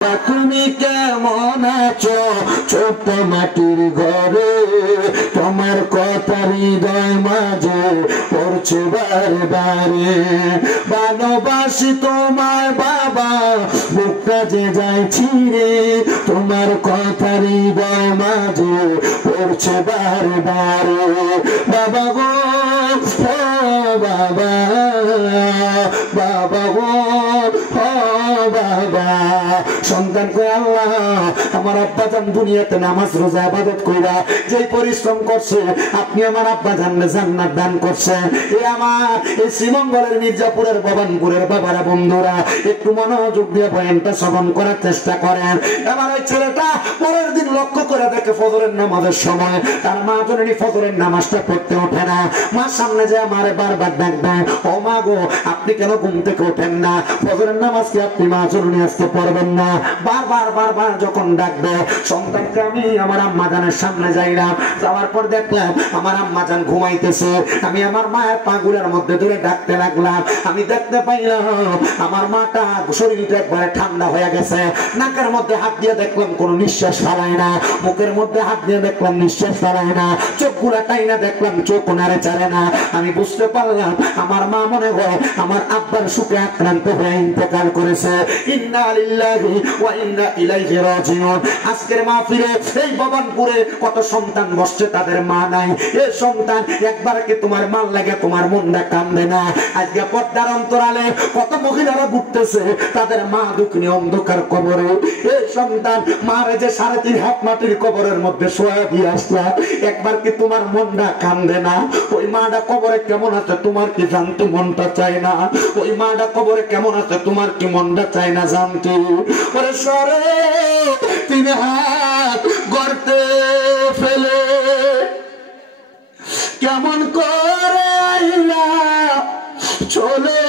তুমি কেমন আছো ছোট্ট মাটির ঘরে, তোমার কথা হৃদয় মাঝে পড়ছে বারে বারে। ভালোবাসি তোমায় বাবা, বুকটা যে যায় ছিঁড়ে, তোমার কথা হৃদয় মাঝে পড়ছে বারে বারে। বাবা গো ও বাবা, বাবা গো ও বাবা। সন্তান কই আল্লাহ আমার আব্বা জান দুনিয়াতে নামাজ রোজা ইবাদত কইরা যে পরিশ্রম করছে, আপনি আমার আব্বা জানলে জান্নাত দান করছেন। এই আমার এই শ্রীমঙ্গলের মির্জাপুরের ভবানীপুরের বাবারা বন্ধুরা একটু মনোযোগ দিয়ে বয়ানটা শ্রবণ করার চেষ্টা করেন। আমার ওই ছেলেটা পরের দিন লক্ষ্য করে দেখে ফজরের নামাজের সময় তার মা জননী ফজরের নামাজটা পড়তে ওঠে না। মার সামনে যে আমারে বারবার ডাক দেয়, ও মা গো আপনি কেন ঘুম থেকে ওঠেন না? ফজরের নামাজ কি আপনি মা জননী আজকে পড়বেন না? বারবার যখন ডাক দেয় সন্তানকে আমি আমার আম্মা জানের সামনে যাইলাম, যাওয়ার পর দেখলাম আমার আম্মা জান ঘুমাইতেছে। আমি আমার মায়ের পাগুলের মধ্যে ধরে ডাকতে লাগলাম। আমি দেখতে পাইলাম আমার মাটা শরীরটা একবারে ঠান্ডা হয়ে গেছে। নাকের মধ্যে হাত দিয়ে দেখলাম কোনো নিঃশ্বাস ফেলায় না, মুখের মধ্যে হাত দিয়ে দেখলাম নিঃশ্বাস ফেলায় না, চোখগুলা টাইনা দেখলাম চোখ নাড়ে চারে না। আমি বুঝতে পারলাম আমার মা মনে হয় আমার আব্বার সুখে আক্রান্ত হয়ে ইন্তেকাল করেছে। ইন্না লিল্লাহি ওয়া ইন্না ইলাইহি রাজিউন। আজকের মাহফিলে এই ভবানপুরে কত সন্তান বসছে তাদের মা নাই। এই সন্তান একবার কি তোমার মান লাগে তোমার মনটা কান্দে না? আজকে পর্দার অন্তরালে কত মহিলারা ঘুরতেছে তাদের মা দুঃখী অন্ধকার কবরে। এই সন্তান মারে যে 3.5 হাত মাটির কবরের মধ্যে শোয়া দিয়ে আসলা, একবার কি তোমার মনটা কান্দে না? ওই মাটা কবরে কেমন আছে তোমার কি জানতে মনটা চায় না? ওই মাটা কবরে কেমন আছে তোমার কি মনটা চায় না জানতে? ওরে সরে 3 হাত গর্তে ফেলে কেমন করে আইলা চলে